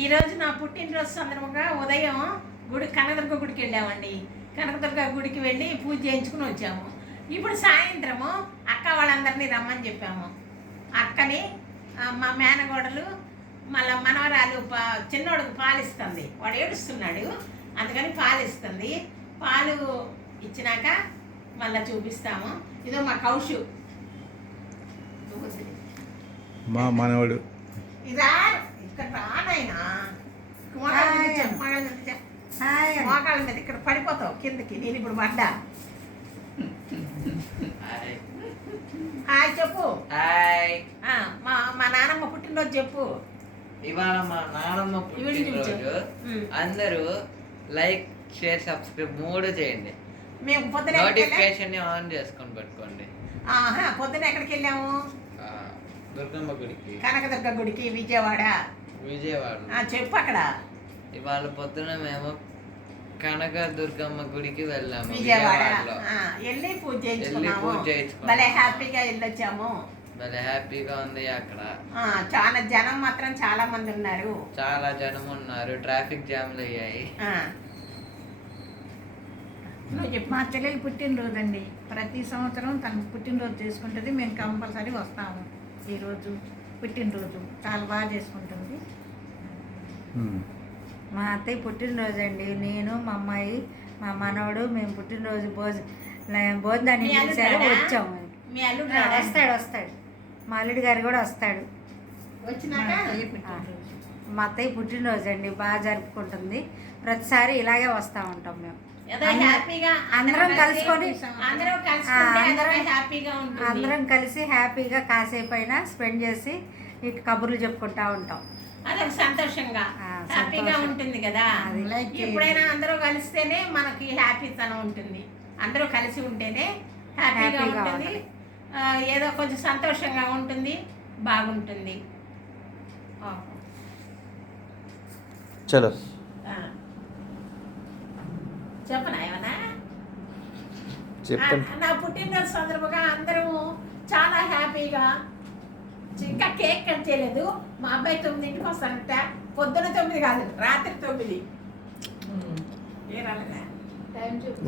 ఈరోజు నా పుట్టినరోజు సందర్భంగా ఉదయం గుడి కనకదుర్గ గుడికి వెళ్ళామండి. కనకదుర్గ గుడికి వెళ్ళి పూజ చేయించుకుని వచ్చాము. ఇప్పుడు సాయంత్రము అక్క వాళ్ళందరినీ రమ్మని చెప్పాము. అక్కని మా మేనగోడలు మళ్ళా మనవరాలు పా చిన్నోడికి పాలిస్తుంది. వాడు ఏడుస్తున్నాడు అందుకని పాలిస్తుంది. పాలు ఇచ్చినాక మళ్ళీ చూపిస్తాము. ఇదో మా కౌశు. మా మనవడు. ఇదా? ఇక్కడ రానైనా? మోకాళ్ళ మీద ఇక్కడ పడిపోతావు కిందకి. నేను ఇప్పుడు పడ్డా. హాయ్. చెప్పు. హాయ్. ఆ, మా మా నాన్నమ్మ పుట్టినరోజు చెప్పు. ఇవాళ మా నాన్నమ్మ ఇవిడి పుట్టినరోజు. అందరూ లైక్ షేర్ సబ్స్క్రైబ్ మూడు చేయండి. మేము పొద్దున? నోటిఫికేషన్ని ఆన్ చేసుకొని పెట్టుకోండి. ఆహా పొద్దున ఎక్కడికి వెళ్ళాము? దుర్గమ్మ గుడికి. కనకదుర్గ గుడికి విజయవాడ. విజయవాడ. ఆ, చెప్పు అక్కడ. ఇవాళ పొద్దున మేము కనక దుర్గమ్మ గుడికి వెళ్ళాము విజయవాడ. వెళ్ళి పూజ వెళ్ళి చేయించుకున్నాము. భలే హ్యాపీగా వెళ్ళొచ్చాము. భలే హ్యాపీగా ఉంది అక్కడ. ఆ, చాలా జనం మాత్రం చాలా మంది ఉన్నారు. చాలా జనం ఉన్నారు ట్రాఫిక్ జామ్లు అయ్యాయి. మా చెల్లెలు పుట్టినరోజు అండి ప్రతి సంవత్సరం తన పుట్టినరోజు చేసుకుంటుంది మేము కంపల్సరీ వస్తాము ఈరోజు పుట్టినరోజు చాలా బాగా చేసుకుంటుంది. మా అత్తయ్య పుట్టినరోజు అండి నేను మా అమ్మాయి మా మనవడు మేము పుట్టినరోజు భోజ లే- భోజనాన్ని రాడా? వచ్చాము? వస్తాడు వస్తాడు. మా అల్లుడి గారు కూడా వస్తాడు. మా అత్తయ్య పుట్టినరోజు. అండి బాగా జరుపుకుంటుంది. ప్రతిసారి ఇలాగే వస్తూ ఉంటాం మేము. అందరం- హ్యాపీగా అందరం కలుసుకొని అందరం ఆ, కలుసుకుంటే అందరం- అందరం హ్యాపీగా ఉంటుంది. అందరం కలిసి హ్యాపీగా కాసేపు అయినా స్పెండ్ చేసి ఇటు కబుర్లు చెప్పుకుంటా ఉంటాం. అదొక సంతోషంగా. హ్యాపీగా. ఉంటుంది కదా. ఎప్పుడైనా అందరూ కలిస్తేనే మనకి హ్యాపీతనం ఉంటుంది. అందరూ కలిసి ఉంటేనే హ్యాపీగా ఉంటుంది. ఏదో కొంచెం సంతోషంగా ఉంటుంది బాగుంటుంది. ఆ. చలో. చెప్పనా ఏమన్నా? నా పుట్టినరోజు సందర్భంగా అందరూ చాలా హ్యాపీగా ఇంకా కేక్ కట్ చేయలేదు. మా అబ్బాయి తొమ్మిదింటికి వస్తానంట పొద్దున తొమ్మిది కాదు రాత్రి తొమ్మిది. ఏ రాలేదా?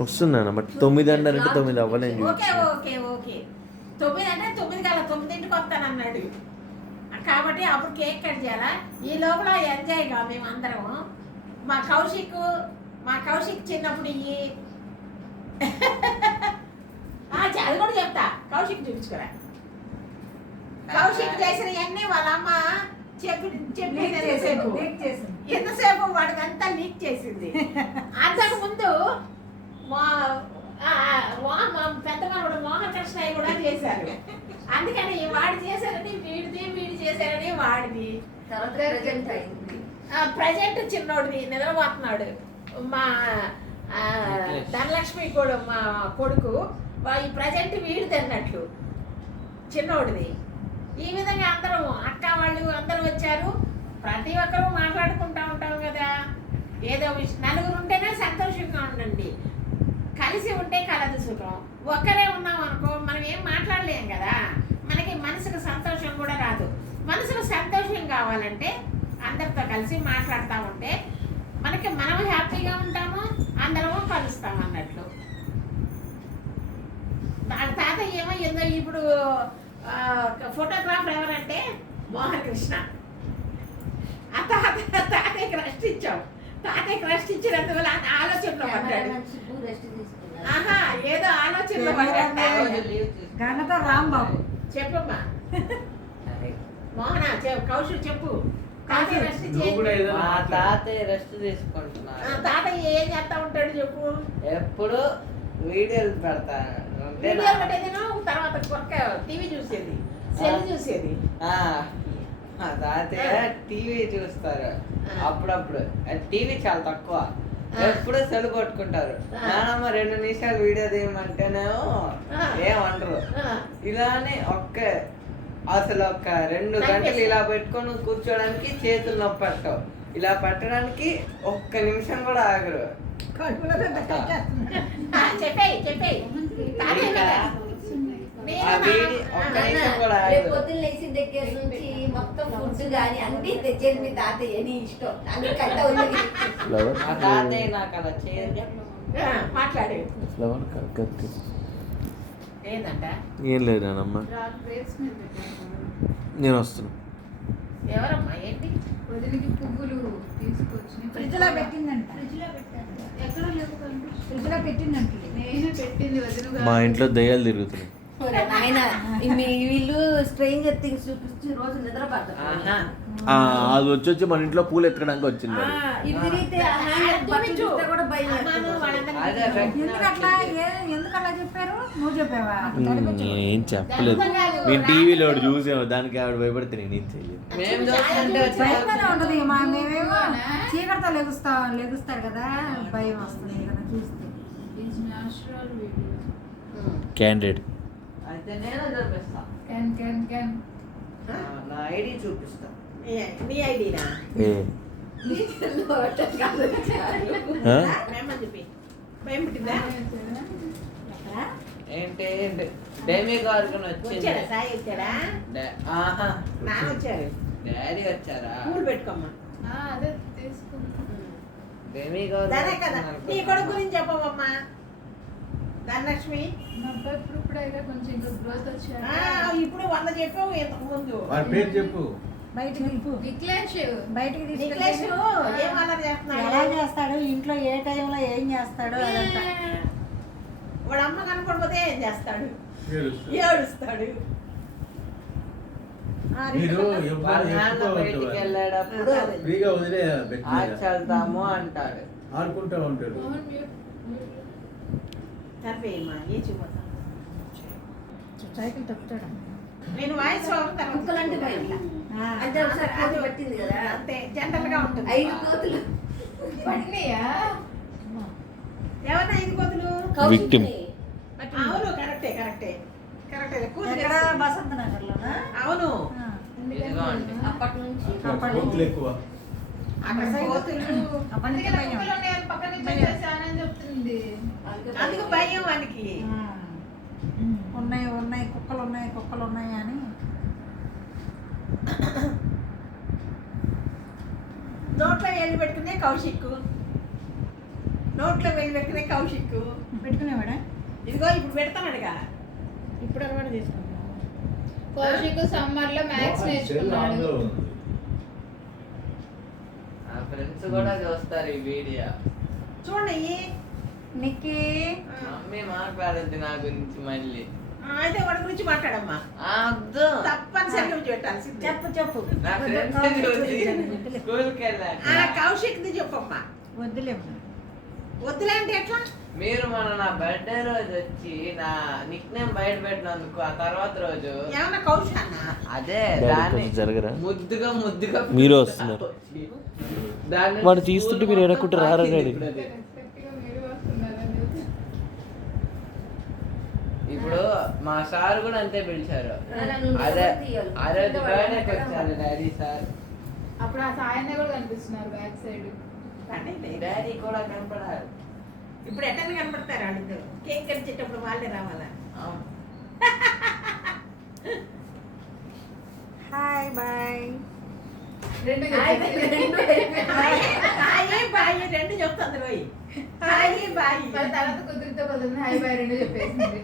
వస్తున్నాను బట్ తొమ్మిది అన్నారంటే తొమ్మిది అవ్వలేను ఓకే ఓకే ఓకే. తొమ్మిది అంటే తొమ్మిది కాదు తొమ్మిదింటికి వస్తానన్నాడు కాబట్టి అప్పుడు కేక్ కట్ చేయాలా? ఈ లోపల ఎంజాయ్గా మేము అందరం మా కౌశిక్ మా కౌశిక్ చిన్నప్పుడు చ- అది కూడా చెప్తా. కౌశిక్ చూపించుకురా? కౌశిక్ చేసిన అన్నీ వాళ్ళ అమ్మ చెప్పి చెప్పి ఎంతసేపు ఎంతసేపు వాడికంతా లీక్ చేసింది? అంతకు ముందు మా ఆ, మోహన్ మా పెద్ద మనవడు మోహన్ కృష్ణయ్య కూడా చేశారు. అందుకని వాడు చేశారని వీడిది వీడి చేశారని వాడిది. ప్రజెంట్ చిన్నోడిది నిద్రపోతున్నాడు. మా ధనలక్ష్మి కూడా మా కొడుకు ఈ ప్రజెంట్ వీడిది అన్నట్లు చిన్నోడిది. ఈ విధంగా అందరం అక్క వాళ్ళు అందరూ వచ్చారు. ప్రతి ఒక్కరూ మాట్లాడుకుంటా ఉంటాం కదా. ఏదో విషయం నలుగురు ఉంటేనే సంతోషంగా ఉండండి. కలిసి ఉంటే కలదు సుఖం. ఒక్కరే ఉన్నాం అనుకో మనం ఏం మాట్లాడలేం కదా. మనకి మనసుకు సంతోషం కూడా రాదు. మనసుకు సంతోషం కావాలంటే అందరితో కలిసి మాట్లాడుతూ ఉంటే మనకి మనం హ్యాపీగా ఉంటాము? అందరము కలుస్తాం అన్నట్లు. వాళ్ళ తాతయ్య ఏమో ఏందో ఇప్పుడు ఆ, ఫోటోగ్రాఫర్ ఎవరంటే మోహన్ కృష్ణ ఆ తాత తాతయ్యకి రెస్ట్ ఇచ్చాం. తాతయ్యకి రెస్ట్ ఇచ్చినందువల్ల ఆలోచనలో పడ్డాడు. ఆహా ఏదో ఆలోచనలో పడ్డాడు ఘనత రాంబాబు. చెప్పమ్మా. మోహన కౌశల్ చెప్పు. తాతయ్య రెస్ట్ మా తాతయ్య ఏం చేస్తా ఉంటాడు చెప్పు. ఎప్పుడు వీడియోలు పెడతాను వీడియో పెట్టేదిను తర్వాత కొక్క టీవీ చూసేది. సెల్ చూసేది. తాతయ్య టీవీ చూస్తారు. అప్పుడప్పుడు. టీవీ చాలా తక్కువ. ఎప్పుడు సెల్ కొట్టుకుంటారు. నానమ్మ రెండు నిమిషాలు వీడియో తీయమంటేనేమో. ఏమంటారు ఇలానే ఒక్క అసలు ఒక రెండు గంటలు. ఇలా పెట్టుకొని కూర్చోడానికి చేతులు నొప్పి పెట్టవు. ఇలా పెట్టడానికి ఒక్క నిమిషం కూడా ఆగరు. పొద్దున్న లేచి దగ్గర నుంచి మొత్తం ఫుడ్ కానీ అన్ని తెచ్చేది మీ తాతయ్య నీ ఇష్టం. అన్ని కట్ట ఉంది తాతయ్య నాకు అలా మాట్లాడు. ఏం లేదు నానమ్మ. నేను వస్తున్నా. పెట్టిందంట. పెట్టిందంట. నేను పెట్టింది వదిన మా ఇంట్లో దయ్యాలు తిరుగుతున్నాయి. ఆయన వీళ్ళు స్ట్రేంజర్ థింగ్స్ చూపించి రోజు నిద్ర పడతారు. ఆహా. ఆ, అది వచ్చి వచ్చి మన ఇంట్లో పూలు ఎత్తడానికి వచ్చింది ఏ- ఎందుకు అలా చెప్పారు? నువ్వు చెప్పావా? ఉమ్, ఏం చెప్పలేదు. నేను టీవీలో చూసాము దానికి ఆవిడ భయపడితే నేను ఏం చెయ్యను చీకటితో లెగుస్తా కదా. భయం వస్తుంది కదా చూస్తే. ఈజ్ న్యాచురల్ వీడియో క్యాండిడేట్ అయితే నేను చూపిస్తా. క్యాన్ క్యాన్ క్యాన్ ఆ, నా ఐడి చూపిస్తా. ఐడినా ఏంటి డేమి డాడీ వచ్చారా? పెట్టుకోమ్మా. తీసుకుంటా డేమి దానే కదా నీ కొడుకు గారు గురించి చెప్పవమ్మా. ధనలక్ష్మి. మా ఇప్పుడు కొంచెం ఇంకా గ్రోత్ ఆ, వచ్చాక ఇప్పుడు వంద చెప్పావు ఇంతకు ముందు. వాడి పేరు చెప్పు. ఎలా చేస్తాడు? ఇంట్లో ఏ టైంలో ఏం చేస్తాడు? అదంతా. వాడు అమ్మ కనపడిపోతే ఏం చేస్తాడు? ఏడుస్తాడు. మీరు. ఫ్రీగా అంటాడు. ఆడుకుంటా ఉంటాడు. సైకిల్ తప్పుతాడు నేను వాయిస్ ఓవర్ కుక్కలంటే భయం. అంటే ఒకసారి కోతి పట్టింది కదా. అంతే జనరల్గా ఉంటుంది. ఐదు కోతులు. పడినాయా ఎవరిని ఐదు కోతులు? Victim. అవును కరెక్టే కరెక్టే. కరెక్టే కూతురు. బసంత నగర్లోనా అవును. అప్పటి నుంచి అప్పటి కోతులు నుంచి ఎక్కువ. అందుకే భయం. వానికి. ఉన్నాయి ఉన్నాయి. కుక్కలు ఉన్నాయి కుక్కలు ఉన్నాయి అని నోట్లో వేలు పెట్టుకునే కౌశిక్ నోట్లో వేలు పెట్టుకునే కౌశిక్ పెట్టుకునేవాడా? ఇదిగో ఇప్పుడు పెడతానడుగా. ఇప్పుడు అలవాటు చేసుకుంటున్నావు? కౌశిక్ సమ్మర్లో మ్యాథ్స్ నేర్చుకున్నాడు. నా ఫ్రెండ్స్ కూడా చూస్తారు ఈ వీడియో. చూడండి. నిక్కి. మమ్మీ మాట్లాడద్దు నా గురించి మళ్ళీ. ఆ, అయితే వాడి గురించి మాట్లాడమ్మా. ఆ, వద్దు తప్పనిసరిగా పెట్టాల్సింది. చెప్పు చెప్పు. నా ఫ్రెండ్స్ చూసి స్కూల్కి వెళ్ళాక ఆ కౌశిక్ది చెప్పమ్మా. వద్దులేము వద్దులే అంటే ఎట్లా? మీరు మన నా బర్త్డే రోజు వచ్చి నా నిక్ నేమ్ బయట పెట్టినందుకు ఆ తర్వాత రోజు ఏమన్నా కౌశిక్ అన్న అదే దాన్ని జరగరా? ముద్దుగా ముద్దుగా మీరు వస్తున్నారు. దాన్ని వాడు తీస్తుంటే మీరు రారా పాకింది డాడీ? ఇప్పుడు అది. రెస్పెక్ట్గా మీరు వస్తున్నారని చెప్పి. ఇప్పుడు మా సార్ కూడా అంతే పిలిచారు. అదే వచ్చారు డాడీ సార్. అప్పుడు ఆ సాయన్న కూడా కనిపిస్తున్నారు బ్యాక్ సైడ్. రండి. డాడీ కూడా కనపడారు ఇప్పుడు ఎట్లా కనపడతారు వాళ్ళిద్దరు కేక్ కరిచేటప్పుడు వాళ్ళే రావాలా. Hi bye. రెండు బాయ్. రెండు చెప్తుంది రోయ్. Hi bye. మరి తర్వాత కుదిరితే కుదిరింది హై బై రెండు చెప్పేసింది.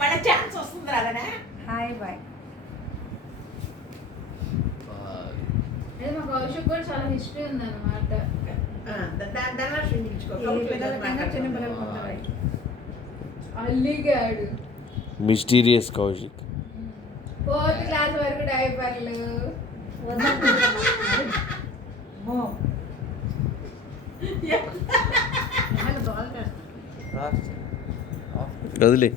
మళ్ళీ ఛాన్స్ వస్తుంది రాదనే హాయ్ బాయ్. అదే మా కౌశిక్ కూడా చాలా హిస్టరీ ఉందన్నమాట. అల్లిగాడు. మిస్టీరియస్ కౌశిక్ ఫోర్త్ క్లాస్ వరకు డైపర్లు వాళ్ళు